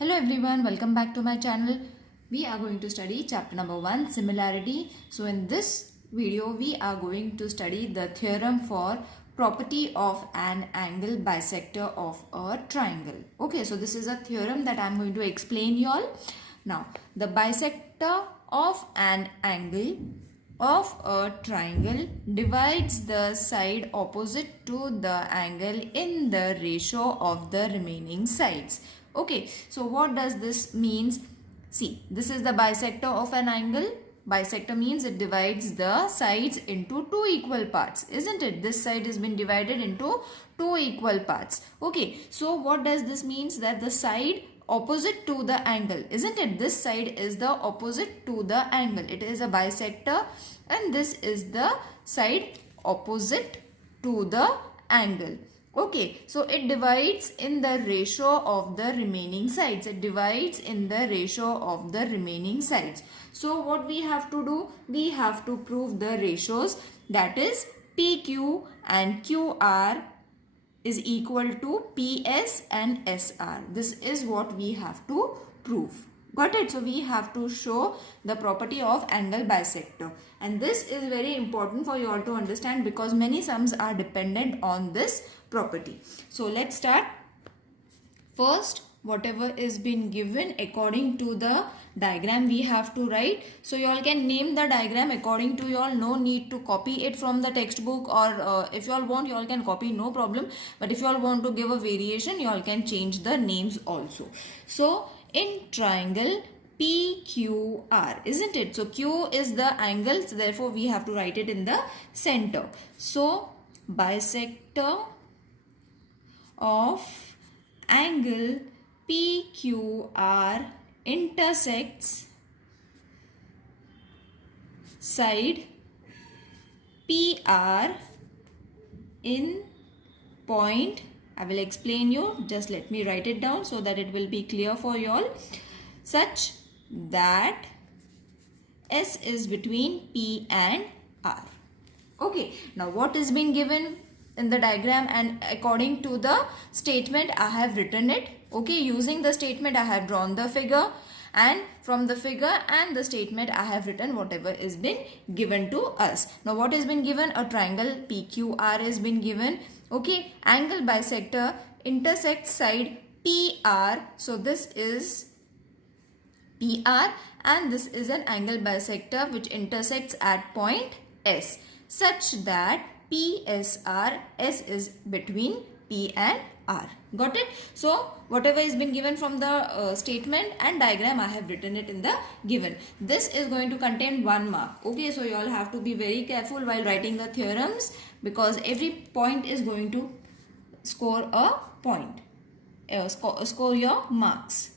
Hello everyone, welcome back to my channel. We are going to study chapter number 1, Similarity. So in this video, we are going to study the theorem for property of an angle bisector of a triangle. Okay, so this is a theorem that I am going to explain you all. Now, the bisector of an angle of a triangle divides the side opposite to the angle in the ratio of the remaining sides. Okay, so what does this means? See, this is the bisector of an angle. Bisector means it divides the sides into two equal parts, isn't it? This side has been divided into two equal parts. Okay, so what does this means? That the side opposite to the angle, isn't it? This side is the opposite to the angle. It is a bisector and this is the side opposite to the angle. Okay, so it divides in the ratio of the remaining sides. It divides in the ratio of the remaining sides. So what we have to do? We have to prove the ratios, that is PQ and QR is equal to PS and SR. This is what we have to prove. Got it? So we have to show the property of angle bisector, and this is very important for you all to understand because many sums are dependent on this property. So let's start. First, whatever is been given according to the diagram we have to write. So you all can name the diagram according to you all. No need to copy it from the textbook, or if you all want, you all can copy, no problem. But if you all want to give a variation, you all can change the names also. So in triangle PQR, isn't it? So Q is the angle, so therefore we have to write it in the center. So bisector of angle PQR intersects side PR in point. I will explain you. Just let me write it down so that it will be clear for you all. Such that S is between P and R. Okay. Now what is being given in the diagram, and according to the statement I have written it. Okay. Using the statement I have drawn the figure, and from the figure and the statement I have written whatever is been given to us. Now what has been given? A triangle PQR has been given. Okay, angle bisector intersects side PR. So this is PR and this is an angle bisector which intersects at point S, such that PSR, S is between P and R. Got it? So whatever is been given from the statement and diagram, I have written it in the given. This is going to contain 1 mark. Okay, so you all have to be very careful while writing the theorems because every point is going to score a point, score your marks.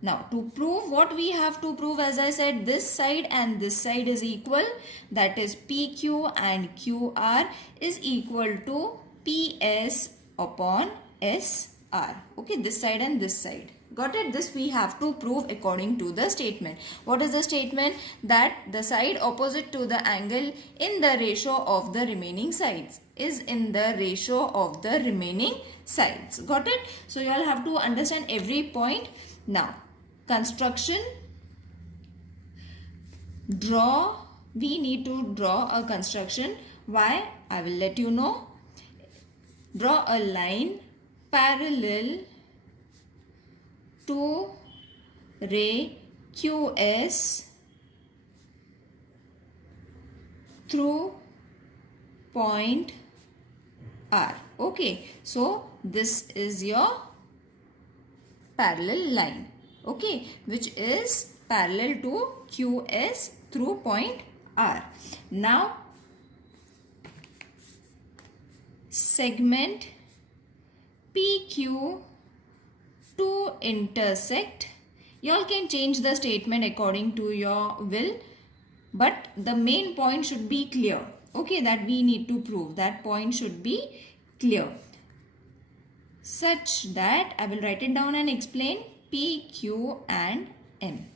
Now to prove, what we have to prove, as I said, this side and this side is equal, that is PQ and QR is equal to PS upon SR. Okay, this side and this side. Got it? This we have to prove according to the statement. What is the statement? That the side opposite to the angle in the ratio of the remaining sides is in the ratio of the remaining sides. Got it? So you all have to understand every point. Now, construction. We need to draw a construction. Why? I will let you know. Draw a line parallel to ray QS through point R. Okay, so this is your parallel line. Okay, which is parallel to QS through point R. Now segment PQ to intersect. You all can change the statement according to your will, but the main point should be clear. Okay, that we need to prove. That point should be clear. Such that, I will write it down and explain, P, Q and M.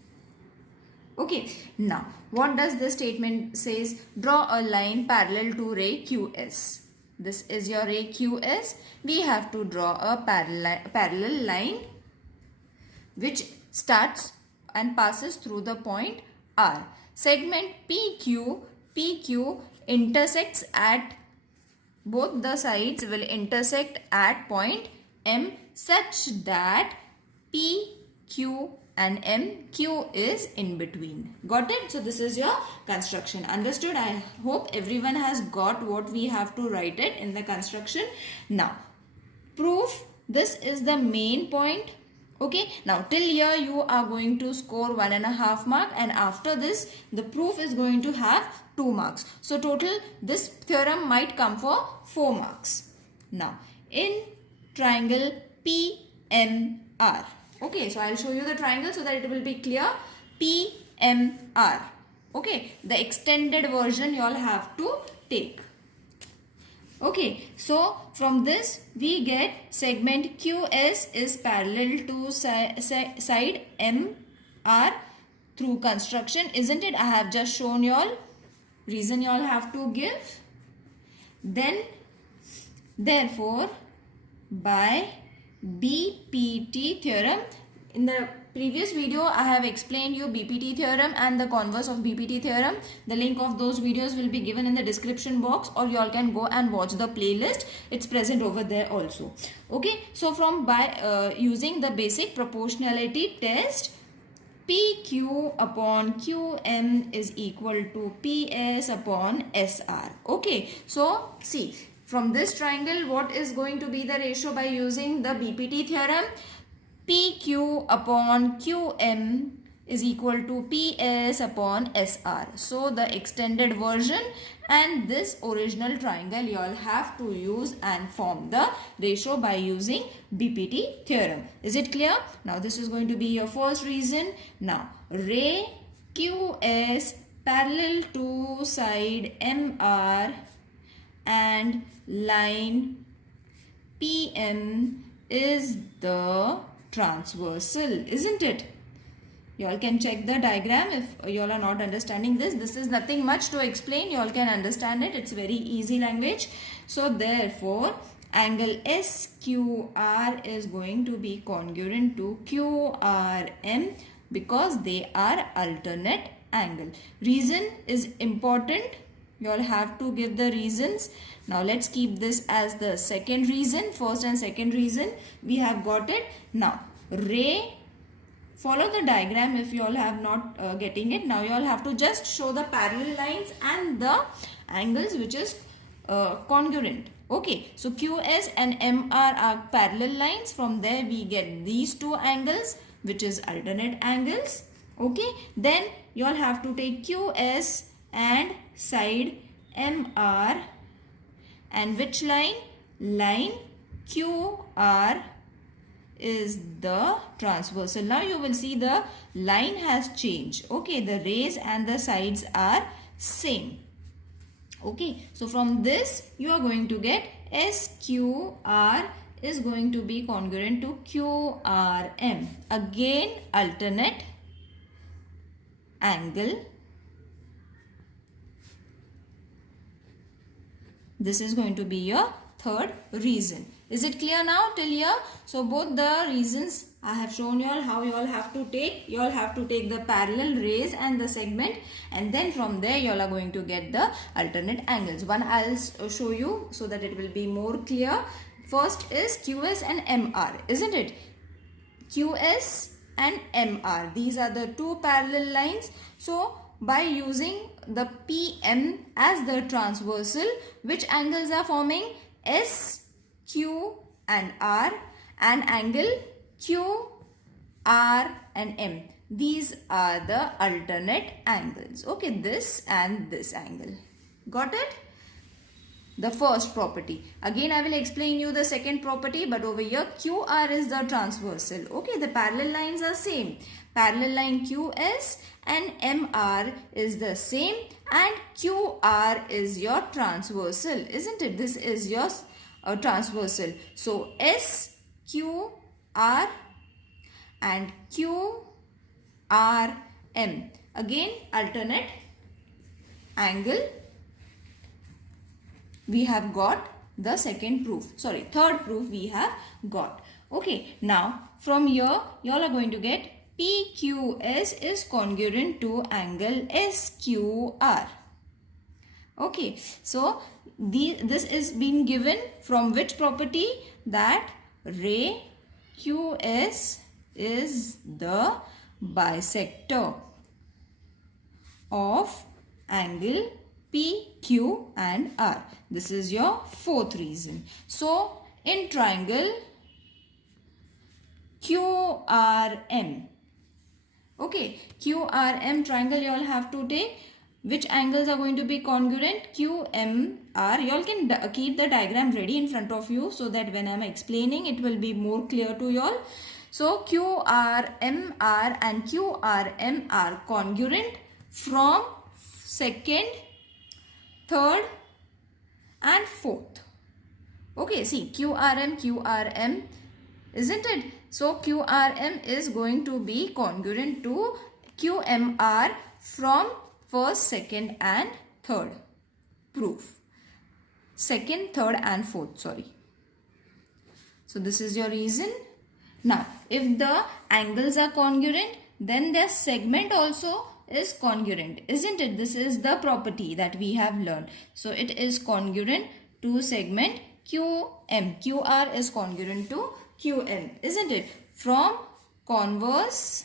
Okay, now what does the statement says? Draw a line parallel to ray QS. This is your ray QS. We have to draw a parallel line which starts and passes through the point R. Segment PQ intersects at both the sides will intersect at point M such that PQ and MQ is in between. Got it? So this is your construction. Understood? I hope everyone has got what we have to write it in the construction. Now, proof. This is the main point. Okay, now till here you are going to score 1.5 mark, and after this the proof is going to have 2 marks. So total this theorem might come for 4 marks. Now in triangle PMR. Okay, so I'll show you the triangle so that it will be clear. PMR. Okay, the extended version you all have to take. Okay, so from this we get segment QS is parallel to side MR through construction, isn't it? I have just shown you all. Reason you all have to give. Then, therefore, by BPT theorem, in the previous video I have explained you BPT theorem and the converse of BPT theorem. The link of those videos will be given in the description box, or you all can go and watch the playlist. It's present over there also. Okay, so from by using the basic proportionality test, PQ upon QM is equal to PS upon SR. Okay, so see, from this triangle what is going to be the ratio by using the BPT theorem? PQ upon QM is equal to PS upon SR. So the extended version and this original triangle you all have to use and form the ratio by using BPT theorem. Is it clear? Now this is going to be your first reason. Now ray QS parallel to side MR and line PM is the transversal, isn't it? You all can check the diagram if you all are not understanding this. This is nothing much to explain. You all can understand it. It's very easy language. So therefore, angle SQR is going to be congruent to QRM because they are alternate angle. Reason is important. You all have to give the reasons. Now let's keep this as the second reason. First and second reason we have got it. Now ray, follow the diagram if you all have not getting it. Now you all have to just show the parallel lines and the angles which is congruent. Okay, so QS and MR are parallel lines. From there we get these two angles which is alternate angles. Okay, then you all have to take QS and side MR and which line? Line QR is the transversal. Now you will see the line has changed. Okay, the rays and the sides are same. Okay, so from this you are going to get SQR is going to be congruent to QRM. Again alternate angle. This is going to be your third reason. Is it clear now till here? So both the reasons I have shown you all how you all have to take. You all have to take the parallel rays and the segment, and then from there you all are going to get the alternate angles. One I'll show you so that it will be more clear. First is QS and MR, isn't it? QS and MR. These are the two parallel lines. So by using the PM as the transversal, which angles are forming? S, Q and R, and angle Q, R and M. These are the alternate angles. Okay, this and this angle. Got it? The first property. Again, I will explain you the second property, but over here QR is the transversal. Okay, the parallel lines are same. Parallel line QS and MR is the same, and QR is your transversal, isn't it? This is your transversal. So S, Q, R and Q, R, M. Again alternate angle. We have got the second proof. Sorry, third proof we have got. Okay, now from here you all are going to get PQS is congruent to angle SQR. Okay, so this is being given from which property? That ray QS is the bisector of angle PQ and R. This is your fourth reason. So in triangle QRM, okay, QRM triangle, you all have to take which angles are going to be congruent? QMR. You all can keep the diagram ready in front of you so that when I am explaining it will be more clear to you all. So QRMR and QRM are congruent from second, third and fourth. Okay, see QRM, isn't it? So QRM is going to be congruent to QMR from first, second and third. Proof. Second, third and fourth, sorry. So this is your reason. Now, if the angles are congruent, then their segment also is congruent, isn't it? This is the property that we have learned. So it is congruent to segment QM. QR is congruent to QM, isn't it? From converse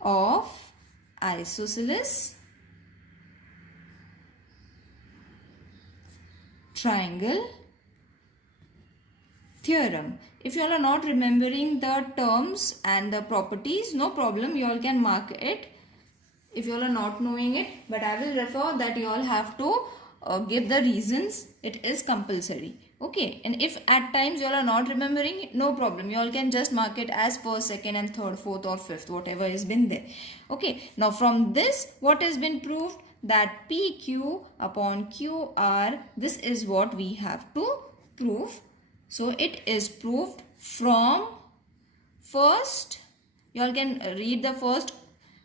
of isosceles triangle theorem. If you all are not remembering the terms and the properties, no problem, you all can mark it if you all are not knowing it, but I will refer that you all have to give the reasons. It is compulsory. Okay, and if at times you all are not remembering, no problem, you all can just mark it as first, second and third, fourth or fifth, whatever has been there. Okay, now from this what has been proved? That PQ upon QR, this is what we have to prove. So it is proved from first, you all can read the first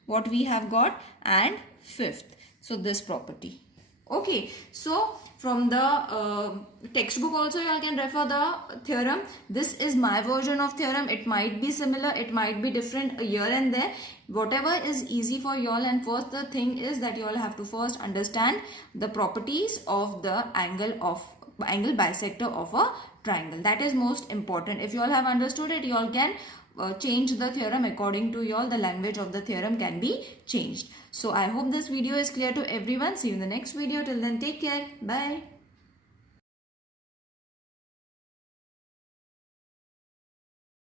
what we have got, and fifth. So this property. Okay, so from the textbook also you all can refer the theorem. This is my version of theorem. It might be similar, it might be different here and there. Whatever is easy for you all, and first the thing is that you all have to first understand the properties of the angle bisector of a triangle. That is most important. If you all have understood it, you all can change the theorem according to you all. The language of the theorem can be changed. So I hope this video is clear to everyone. See you in the next video. Till then, take care. Bye.